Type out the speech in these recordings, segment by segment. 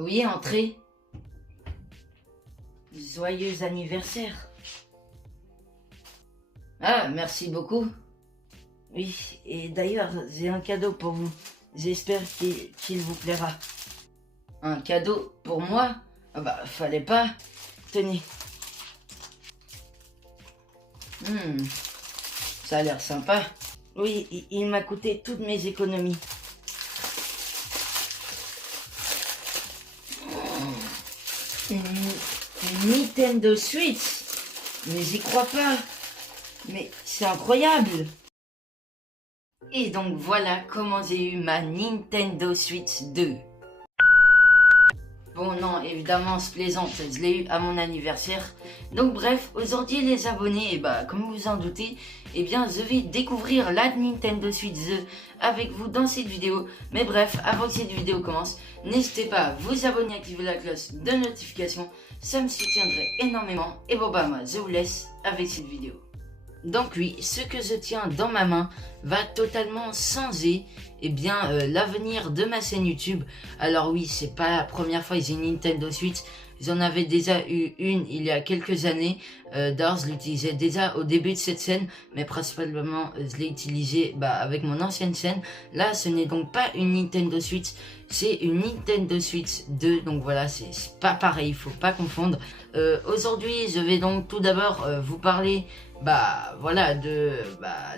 Oui, entrez. Joyeux anniversaire. Ah, merci beaucoup. Oui, et d'ailleurs, j'ai un cadeau pour vous. J'espère qu'il vous plaira. Un cadeau pour moi? Ah bah, fallait pas. Tenez. Ça a l'air sympa. Oui, il m'a coûté toutes mes économies. Une Nintendo Switch? Mais j'y crois pas. Mais c'est incroyable. Et donc voilà comment j'ai eu ma Nintendo Switch 2. Bon non, évidemment, je plaisante, je l'ai eu à mon anniversaire. Donc bref, aujourd'hui les abonnés, comme vous en doutez, je vais découvrir la Nintendo Switch 2 avec vous dans cette vidéo. Mais bref, avant que cette vidéo commence, n'hésitez pas à vous abonner, activer la cloche de notification, ça me soutiendrait énormément. Et moi je vous laisse avec cette vidéo. Donc oui, ce que je tiens dans ma main va totalement changer l'avenir de ma chaîne YouTube. Alors oui, c'est pas la première fois que j'ai une Nintendo Switch. J'en avais déjà eu une il y a quelques années. D'ailleurs, je l'utilisais déjà au début de cette chaîne, mais principalement je l'ai utilisé avec mon ancienne chaîne. Là, ce n'est donc pas une Nintendo Switch, c'est une Nintendo Switch 2. Donc voilà, c'est pas pareil, il faut pas confondre. Aujourd'hui, je vais donc tout d'abord vous parler de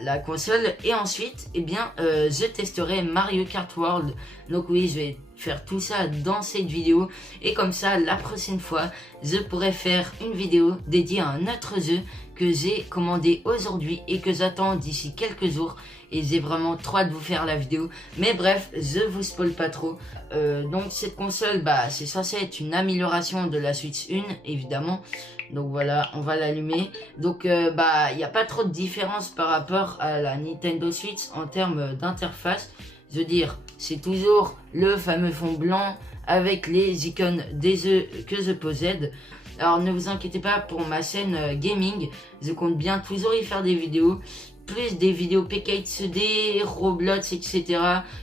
la console, et ensuite je testerai Mario Kart World. Donc oui, je vais faire tout ça dans cette vidéo, et comme ça la prochaine fois je pourrai faire une vidéo dédiée à un autre jeu que j'ai commandé aujourd'hui et que j'attends d'ici quelques jours, et j'ai vraiment trop hâte de vous faire la vidéo. Mais bref, je vous spoil pas trop. Donc cette console, c'est censé être une amélioration de la Switch 1 évidemment. Donc voilà, on va l'allumer. Donc il n'y a pas trop de différence par rapport à la Nintendo Switch en termes d'interface. Je veux dire, c'est toujours le fameux fond blanc avec les icônes des jeux que je possède. Alors ne vous inquiétez pas pour ma chaîne gaming, je compte bien toujours y faire des vidéos. Plus des vidéos PKXD, Roblox, etc.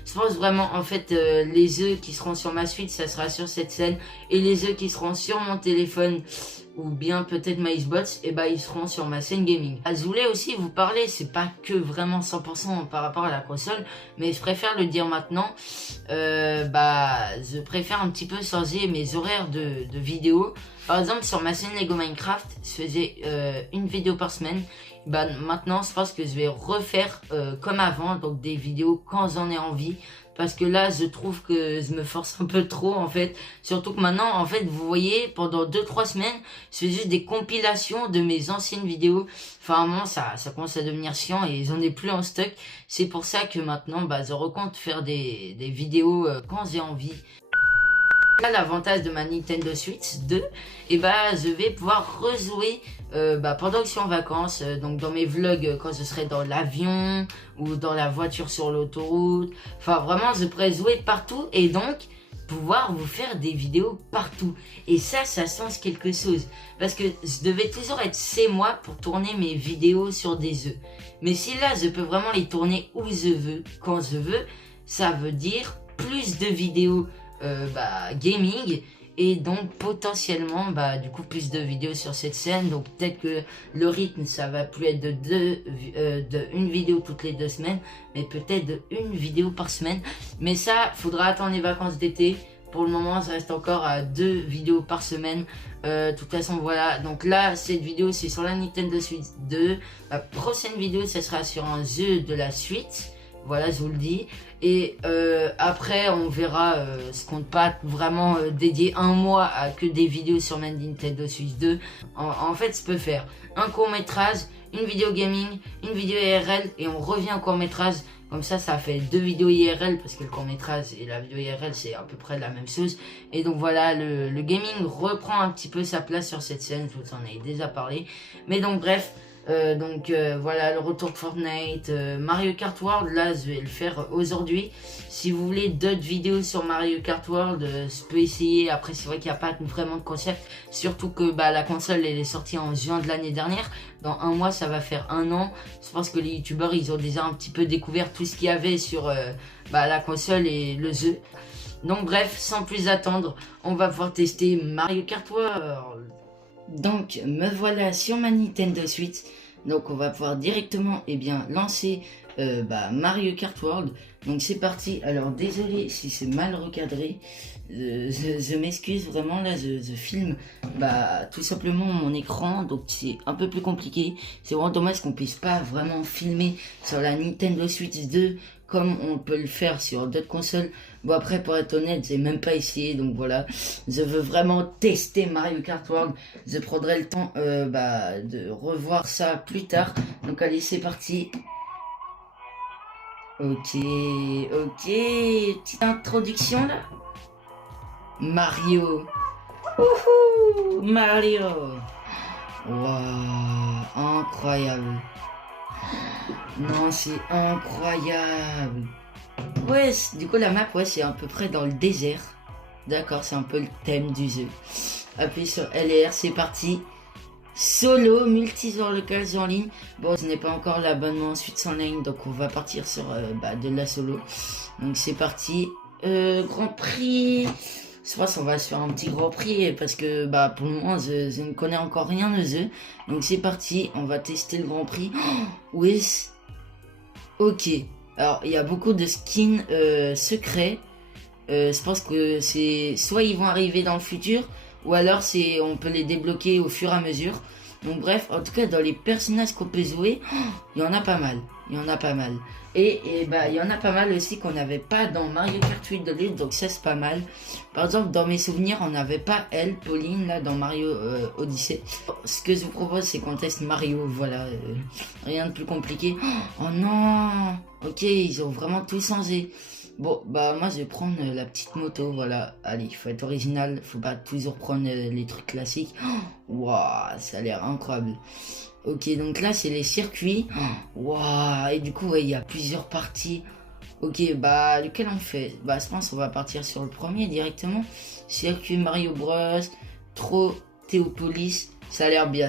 Je pense vraiment, en fait, les jeux qui seront sur ma Switch, ça sera sur cette scène. Et les jeux qui seront sur mon téléphone, ou bien peut-être ma Xbox, ils seront sur ma scène gaming. Je voulais aussi vous parler, c'est pas que vraiment 100% par rapport à la console, mais je préfère le dire maintenant. Je préfère un petit peu changer mes horaires de vidéos. Par exemple, sur ma chaîne Lego Minecraft, je faisais une vidéo par semaine. Maintenant, je pense que je vais refaire comme avant, donc des vidéos quand j'en ai envie. Parce que là, je trouve que je me force un peu trop, en fait. Surtout que maintenant, en fait, vous voyez, pendant 2-3 semaines, je fais juste des compilations de mes anciennes vidéos. Enfin, vraiment, ça commence à devenir chiant et j'en ai plus en stock. C'est pour ça que maintenant, je recompte faire des vidéos quand j'ai envie. Là, l'avantage de ma Nintendo Switch 2, je vais pouvoir rejouer pendant que je suis en vacances, donc dans mes vlogs quand je serai dans l'avion ou dans la voiture sur l'autoroute. Enfin vraiment, je pourrais jouer partout et donc pouvoir vous faire des vidéos partout. Et ça change quelque chose. Parce que je devais toujours être chez moi pour tourner mes vidéos sur des jeux. Mais si là, je peux vraiment les tourner où je veux, quand je veux, ça veut dire plus de vidéos gaming, et donc potentiellement du coup plus de vidéos sur cette chaîne. Donc peut-être que le rythme ça va plus être de une vidéo toutes les 2 semaines, mais peut-être de une vidéo par semaine. Mais ça, faudra attendre les vacances d'été. Pour le moment, ça reste encore à 2 vidéos par semaine. De toute façon, voilà. Donc là, cette vidéo, c'est sur la Nintendo Switch 2. La prochaine vidéo, ça sera sur un jeu de la suite. Voilà, je vous le dis. Et après, on verra. Je compte pas vraiment dédier un mois à que des vidéos sur ma Nintendo Switch 2. En fait, je peux faire un court-métrage, une vidéo gaming, une vidéo IRL, et on revient au court-métrage. Comme ça fait 2 vidéos IRL, parce que le court-métrage et la vidéo IRL, c'est à peu près la même chose. Et donc voilà, le gaming reprend un petit peu sa place sur cette chaîne. Je vous en ai déjà parlé. Mais donc bref. Voilà, le retour de Fortnite, Mario Kart World, là je vais le faire aujourd'hui. Si vous voulez d'autres vidéos sur Mario Kart World, je peux essayer. Après c'est vrai qu'il n'y a pas vraiment de concept, surtout que la console elle est sortie en juin de l'année dernière. Dans un mois ça va faire 1 an. Je pense que les youtubeurs ils ont déjà un petit peu découvert tout ce qu'il y avait sur la console et le jeu. Donc bref, sans plus attendre, on va pouvoir tester Mario Kart World. Donc me voilà sur ma Nintendo Switch. Donc on va pouvoir directement lancer Mario Kart World. Donc c'est parti. Alors désolé si c'est mal recadré. Je m'excuse vraiment là, je filme tout simplement mon écran, donc c'est un peu plus compliqué. C'est vraiment dommage qu'on puisse pas vraiment filmer sur la Nintendo Switch 2 comme on peut le faire sur d'autres consoles. Bon après pour être honnête, j'ai même pas essayé, donc voilà. Je veux vraiment tester Mario Kart World. Je prendrai le temps de revoir ça plus tard. Donc allez, c'est parti. Ok, petite introduction là. Mario. Wouhou, Mario. Waouh, incroyable. Non, c'est incroyable. Ouais, du coup la map, ouais, c'est à peu près dans le désert. D'accord, c'est un peu le thème du jeu. Appuyez sur L et R, c'est parti. Solo, multijoueur local en ligne. Bon, ce n'est pas encore l'abonnement Switch Online, donc on va partir sur de la solo. Donc c'est parti. Grand Prix. Je pense qu'on va se faire un petit Grand Prix parce que pour le moment je ne connais encore rien de jeu. Donc c'est parti, on va tester le Grand Prix. Oh, oui. Ok. Alors il y a beaucoup de skins secrets. Je pense que c'est soit ils vont arriver dans le futur, ou alors on peut les débloquer au fur et à mesure. Donc bref, en tout cas dans les personnages qu'on peut jouer, il y en a pas mal. Et il y en a pas mal aussi qu'on n'avait pas dans Mario Kart 8 Deluxe, donc ça c'est pas mal. Par exemple, dans mes souvenirs, on n'avait pas elle, Pauline, là dans Mario Odyssey. Ce que je vous propose, c'est qu'on teste Mario, voilà. Rien de plus compliqué. Oh non. Ok, ils ont vraiment tout changé. Bon, moi je vais prendre la petite moto, voilà. Allez, il faut être original, faut pas toujours prendre les trucs classiques. Waouh, ça a l'air incroyable. Ok, donc là c'est les circuits. Waouh, et du coup, ouais, il y a plusieurs parties. Ok, lequel on fait? Je pense qu'on va partir sur le premier directement. Circuit Mario Bros. Théopolis. Ça a l'air bien.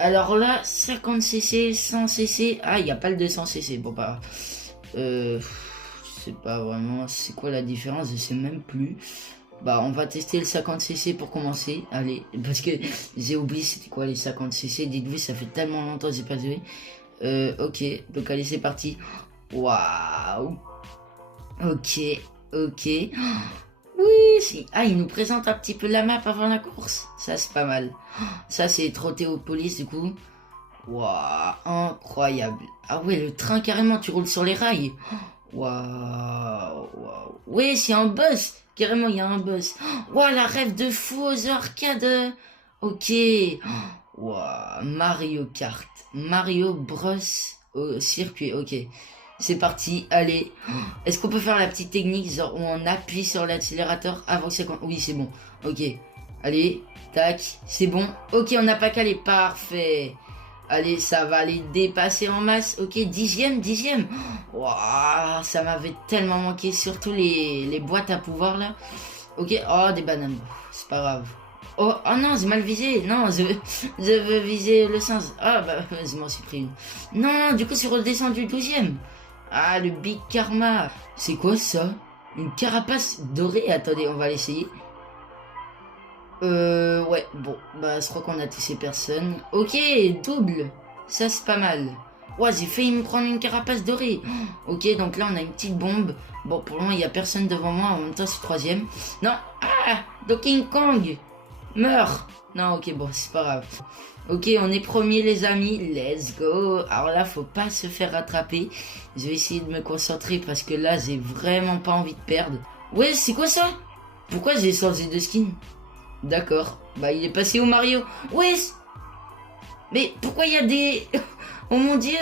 Alors là, 50cc, 100cc. Ah, il n'y a pas le 200cc. Bon, je sais pas vraiment. C'est quoi la différence? Je sais même plus. On va tester le 50cc pour commencer. Allez, parce que j'ai oublié c'était quoi les 50cc. Dites-vous, ça fait tellement longtemps que j'ai pas joué. Ok, donc allez, c'est parti. Waouh. Ok. Oui, si. Ah, il nous présente un petit peu la map avant la course. Ça, c'est pas mal. Ça, c'est Trottéopolis, du coup. Waouh, incroyable. Ah ouais, le train, carrément, tu roules sur les rails. Waouh. Oui, c'est un boss. Carrément, il y a un boss. Waouh, la rêve de fou aux arcades. Ok. Waouh, Mario Kart. Mario Bros au circuit, ok. C'est parti, allez. Est-ce qu'on peut faire la petite technique, genre où on appuie sur l'accélérateur avant que ça... Oui, c'est bon. Ok. Allez, tac, c'est bon. Ok, on n'a pas calé, parfait. Allez, ça va les dépasser en masse. Ok, dixième. Waouh, ça m'avait tellement manqué, surtout les boîtes à pouvoir là. Ok, oh, des bananes. C'est pas grave. Oh non, j'ai mal visé. Non, je veux viser le sens. Ah je m'en suis pris une. Non, du coup, c'est redescendu 12ème. Ah, le Big Karma. C'est quoi ça? Une carapace dorée. Attendez, on va l'essayer. Ouais, bon. Je crois qu'on a touché personne. Ok, double. Ça, c'est pas mal. Ouais, j'ai failli me prendre une carapace dorée. Ok, donc là, on a une petite bombe. Bon, pour le moment, il n'y a personne devant moi. En même temps, c'est 3ème. Non. Ah, Donkey Kong. Meurs. Non, ok, bon, c'est pas grave. Ok, on est premier, les amis. Let's go. Alors là, faut pas se faire rattraper. Je vais essayer de me concentrer parce que là, j'ai vraiment pas envie de perdre. Ouais, c'est quoi ça? Pourquoi j'ai changé de skin? D'accord. Il est passé au Mario. Ouais. Mais pourquoi il y a des... Oh mon dieu.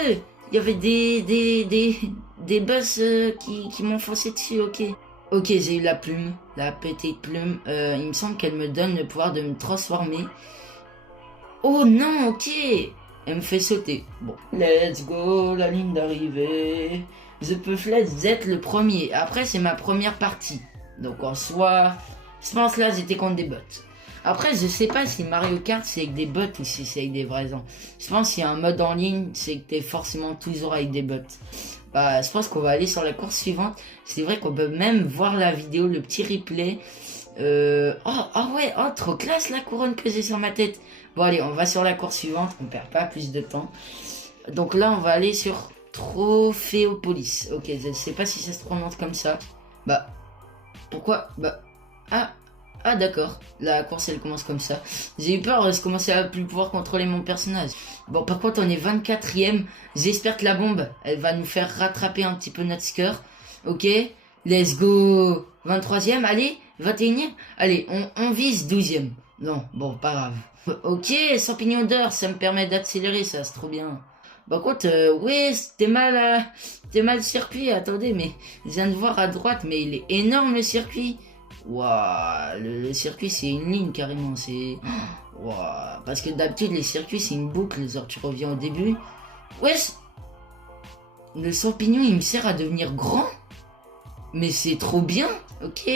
Il y avait des boss qui m'ont foncé dessus, ok. Ok, j'ai eu la plume. La petite plume. Il me semble qu'elle me donne le pouvoir de me transformer. Oh non, ok. Elle me fait sauter. Bon. Let's go, la ligne d'arrivée. Je peux être le premier. Après, c'est ma première partie. Donc en soi, je pense là, j'étais contre des bots. Après, je sais pas si Mario Kart c'est avec des bots ou si c'est avec des vrais gens. Je pense qu'il y a un mode en ligne, c'est que t'es forcément toujours avec des bots. bah, je pense qu'on va aller sur la course suivante. C'est vrai qu'on peut même voir la vidéo, le petit replay. Ouais, trop classe la couronne que j'ai sur ma tête. Bon, allez, on va sur la course suivante. On perd pas plus de temps. Donc là, on va aller sur Trophéopolis. Ok, je ne sais pas si ça se prononce comme ça. Bah, pourquoi? Bah, d'accord. La course, elle commence comme ça. J'ai eu peur, je commençais à plus pouvoir contrôler mon personnage. Bon, par contre, on est 24ème. J'espère que la bombe, elle va nous faire rattraper un petit peu notre score. Ok, let's go. 23ème, allez. 21ème. Allez, on vise 12ème. Non, bon, pas grave. Ok, champignon d'or, ça me permet d'accélérer, ça, c'est trop bien. Par contre, ouais, t'es mal le circuit, attendez, mais je viens de voir à droite, mais il est énorme le circuit. Waouh, le circuit c'est une ligne carrément, c'est... Waouh, parce que d'habitude les circuits c'est une boucle, genre tu reviens au début. Wesh, le champignon il me sert à devenir grand. Mais c'est trop bien, ok.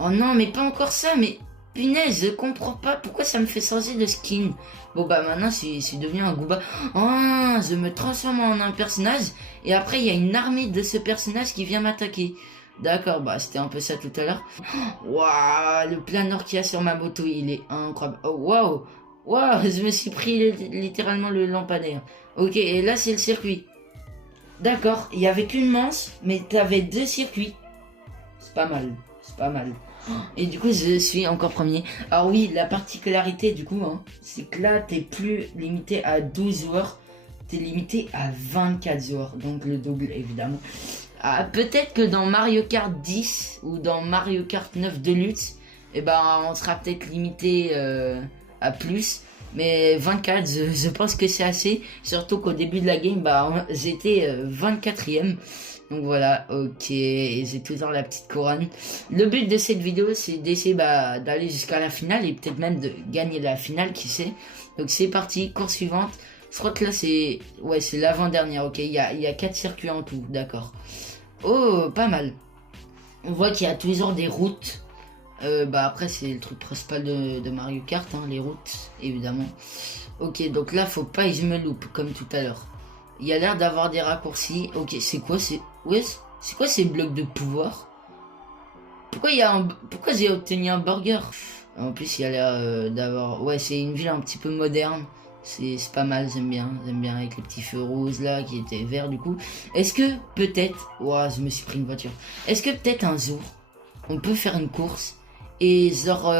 Oh non, mais pas encore ça, mais... Punaise, je comprends pas pourquoi ça me fait changer de skin. Bon bah maintenant c'est devenu un Gooba. Oh, je me transforme en un personnage et après il y a une armée de ce personnage qui vient m'attaquer. D'accord, bah c'était un peu ça tout à l'heure. Waouh, le planeur qu'il y a sur ma moto, il est incroyable. Oh waouh, waouh, je me suis pris littéralement le lampadaire. Ok, et là c'est le circuit. D'accord, il y avait qu'une manche, mais t'avais 2 circuits. C'est pas mal, c'est pas mal. Et du coup, je suis encore premier. Alors oui, la particularité du coup, hein, c'est que là, t'es plus limité à 12 joueurs. T'es limité à 24 joueurs. Donc le double, évidemment. Ah, peut-être que dans Mario Kart 10 ou dans Mario Kart 9 Deluxe, eh ben, on sera peut-être limité à plus. Mais 24, je pense que c'est assez. Surtout qu'au début de la game, bah, j'étais 24ème. Donc voilà, ok, j'ai toujours la petite couronne. Le but de cette vidéo, c'est d'essayer d'aller jusqu'à la finale et peut-être même de gagner la finale, qui sait. Donc c'est parti, course suivante. Je crois que là c'est... Ouais, c'est l'avant-dernière, ok, il y a 4 circuits en tout, d'accord. Oh, pas mal. On voit qu'il y a toujours des routes. Après c'est le truc principal de Mario Kart, hein, les routes, évidemment. Ok, donc là faut pas que je me loupe, comme tout à l'heure. Il y a l'air d'avoir des raccourcis. Ok, c'est quoi c'est quoi ces blocs de pouvoir? Pourquoi j'ai obtenu un burger? En plus, il y a l'air d'avoir... Ouais, c'est une ville un petit peu moderne. C'est pas mal, j'aime bien. J'aime bien avec les petits feux roses là, qui étaient verts du coup. Est-ce que peut-être... Ouah, je me suis pris une voiture. Est-ce que peut-être un jour, on peut faire une course et genre...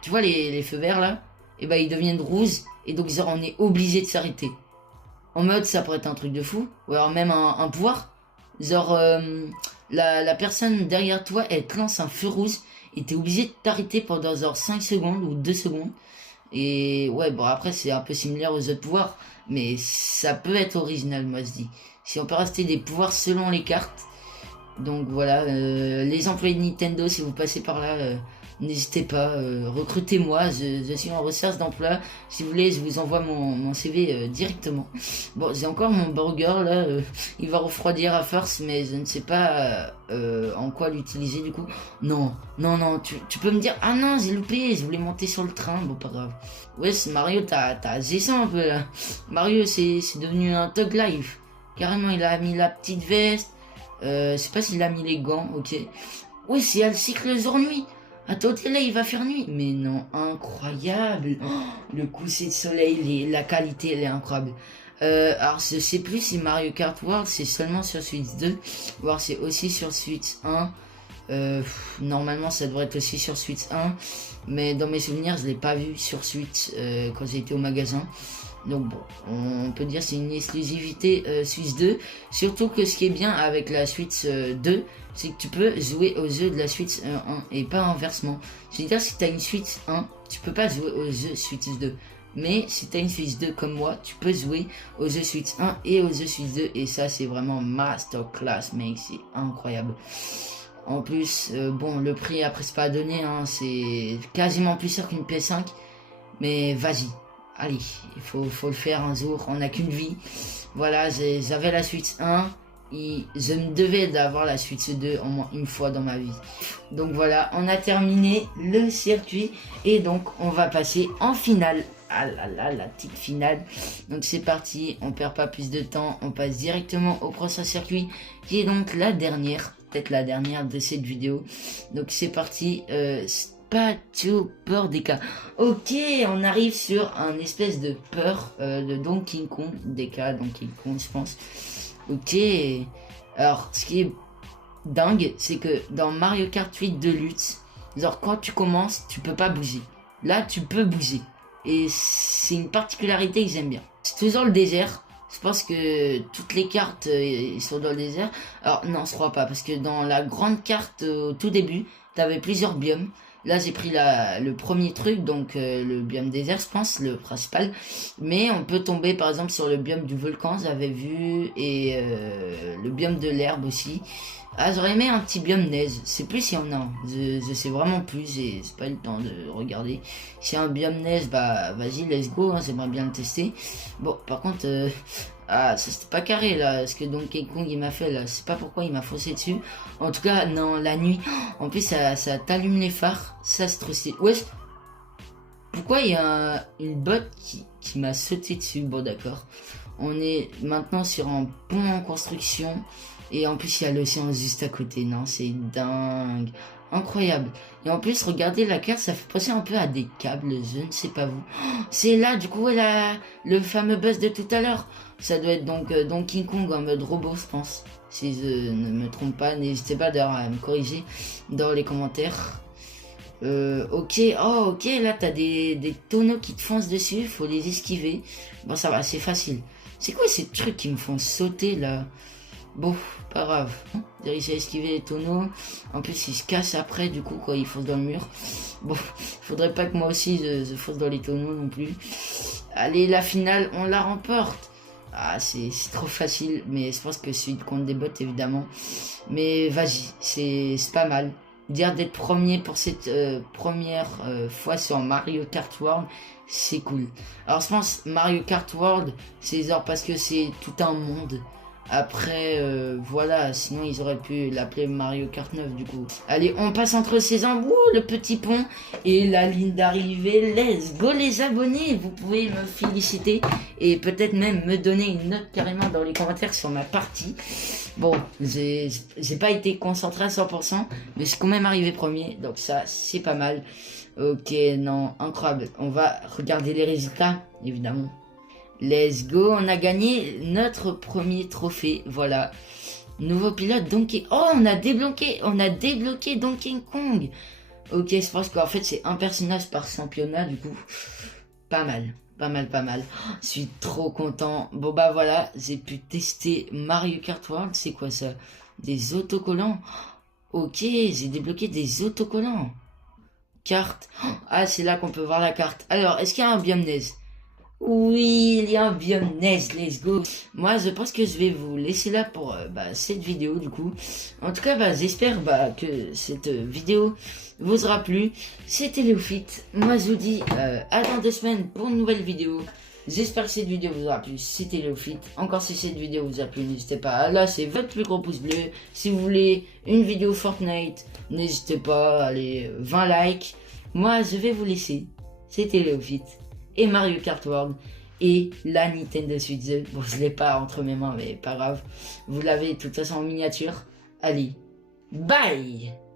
tu vois les feux verts là? Et bah ils deviennent rouges. Et donc genre on est obligé de s'arrêter. En mode, ça pourrait être un truc de fou. Ou alors même un pouvoir. Genre, la personne derrière toi, elle te lance un feu rouge. Et t'es obligé de t'arrêter pendant genre 5 secondes ou 2 secondes. Et ouais, bon, après, c'est un peu similaire aux autres pouvoirs. Mais ça peut être original, moi, je dis. Si on peut rester des pouvoirs selon les cartes. Donc voilà, les employés de Nintendo, si vous passez par là... N'hésitez pas, recrutez-moi, je suis en recherche d'emploi. Si vous voulez, je vous envoie mon CV directement. Bon, j'ai encore mon burger là, il va refroidir à force, mais je ne sais pas en quoi l'utiliser du coup. Non, tu peux me dire, ah non, j'ai loupé, je voulais monter sur le train, bon, pas grave. Ouais, Mario, t'as ça un peu là. Mario, c'est devenu un thug life. Carrément, il a mis la petite veste, je sais pas s'il a mis les gants, ok. Ouais, c'est le cycle jour-nuit. Attends, là, il va faire nuit. Mais non, incroyable. Oh, le coucher de soleil, la qualité, elle est incroyable. Alors, je sais plus si Mario Kart World, c'est seulement sur Switch 2. Ou alors, c'est aussi sur Switch 1. Normalement, ça devrait être aussi sur Switch 1. Mais dans mes souvenirs, je l'ai pas vu sur Switch quand j'ai été au magasin. Donc bon, on peut dire c'est une exclusivité Switch 2. Surtout que ce qui est bien avec la Switch 2, c'est que tu peux jouer aux jeux de la Switch 1 et pas inversement. C'est-à-dire si tu as une Switch 1, tu peux pas jouer aux jeux Switch 2. Mais si tu as une Switch 2 comme moi, tu peux jouer aux jeux Switch 1 et aux jeux Switch 2. Et ça, c'est vraiment masterclass, mec. C'est incroyable. En plus, bon, le prix après c'est pas à donner, hein, c'est quasiment plus cher qu'une PS5. Mais vas-y. Allez, il faut le faire un jour, on n'a qu'une vie. Voilà, j'avais la Switch 1 et je me devais d'avoir la Switch 2 au moins une fois dans ma vie. Donc voilà, on a terminé le circuit et donc on va passer en finale Ah là là, la petite finale. Donc c'est parti, on perd pas plus de temps, on passe directement au prochain circuit, qui est donc la dernière, peut-être la dernière de cette vidéo. Donc c'est parti, Spatio Peur DK. Ok, on arrive sur un espèce de peur de Donkey Kong, DK, Donkey Kong je pense. Ok, alors ce qui est dingue, c'est que dans Mario Kart 8 Deluxe, genre quand tu commences, tu peux pas bouger. Là, tu peux bouger. Et c'est une particularité que j'aime bien. C'est toujours le désert. Je pense que toutes les cartes ils sont dans le désert. Alors non, je crois pas. Parce que dans la grande carte au tout début, t'avais plusieurs biomes. Là, j'ai pris le premier truc, donc le biome désert, je pense, le principal. Mais on peut tomber, par exemple, sur le biome du volcan, j'avais vu, et le biome de l'herbe aussi. Ah, j'aurais aimé un petit biome neige. Je sais plus s'il y en a un. Je sais vraiment plus. J'ai pas eu le temps de regarder. Si y a un biome neige, bah vas-y, let's go. Hein, j'aimerais bien le tester. Bon, par contre, ah, ça c'était pas carré là. Ce que Donkey Kong il m'a fait là. Je sais pas pourquoi il m'a faussé dessus. En tout cas, non, la nuit. En plus, ça t'allume les phares. Ça, c'est trop stylé. Wesh. Pourquoi il y a une botte qui m'a sauté dessus? Bon, d'accord. On est maintenant sur un pont en construction. Et en plus, il y a l'océan juste à côté. Non, c'est dingue. Incroyable. Et en plus, regardez la carte, ça fait penser un peu à des câbles. Je ne sais pas vous. Oh, c'est là, du coup, le fameux boss de tout à l'heure. Ça doit être donc Donkey Kong en mode robot, je pense. Si je ne me trompe pas, n'hésitez pas d'ailleurs à me corriger dans les commentaires. Ok, oh ok, là t'as des tonneaux qui te foncent dessus, faut les esquiver. Bon, ça va, c'est facile. C'est quoi ces trucs qui me font sauter là? Bon, pas grave. J'ai réussi à esquiver les tonneaux. En plus, ils se cassent après, du coup, quand ils foncent dans le mur. Bon, faudrait pas que moi aussi je fonce dans les tonneaux non plus. Allez, la finale, on la remporte. Ah, c'est trop facile, mais je pense que celui contre des bots, évidemment. Mais vas-y, c'est pas mal. Dire d'être premier pour cette première fois sur Mario Kart World, c'est cool. Alors, je pense Mario Kart World, c'est genre parce que c'est tout un monde. Après, voilà, sinon ils auraient pu l'appeler Mario Kart 9 du coup. Allez, on passe entre ces uns, le petit pont et la ligne d'arrivée. Let's go les abonnés, vous pouvez me féliciter et peut-être même me donner une note carrément dans les commentaires sur ma partie. Bon, j'ai pas été concentré à 100%, mais je suis quand même arrivé premier, donc ça c'est pas mal. Ok, non, incroyable. On va regarder les résultats, évidemment. Let's go, on a gagné notre premier trophée, voilà. Nouveau pilote Donkey... Oh, on a débloqué Donkey Kong. Ok, je pense qu'en fait c'est un personnage par championnat, du coup. Pas mal, pas mal, pas mal. Oh, je suis trop content. Bon bah voilà, j'ai pu tester Mario Kart World. C'est quoi ça? Des autocollants. Ok, j'ai débloqué des autocollants. Carte. Ah, c'est là qu'on peut voir la carte. Alors, est-ce qu'il y a un biome neige? Oui, il y a un biome neige, let's go. Moi, je pense que je vais vous laisser là pour cette vidéo, du coup. En tout cas, j'espère que cette vidéo vous aura plu. C'était Léofite. Moi, je vous dis à dans 2 semaines pour une nouvelle vidéo. J'espère que cette vidéo vous aura plu. C'était Léofite. Encore si cette vidéo vous a plu, n'hésitez pas à lâcher votre plus gros pouce bleu. Si vous voulez une vidéo Fortnite, n'hésitez pas, allez, 20 likes. Moi, je vais vous laisser. C'était Léofite. Et Mario Kart World et la Nintendo Switch 2. Bon, je l'ai pas entre mes mains, mais pas grave. Vous l'avez de toute façon en miniature. Allez, bye!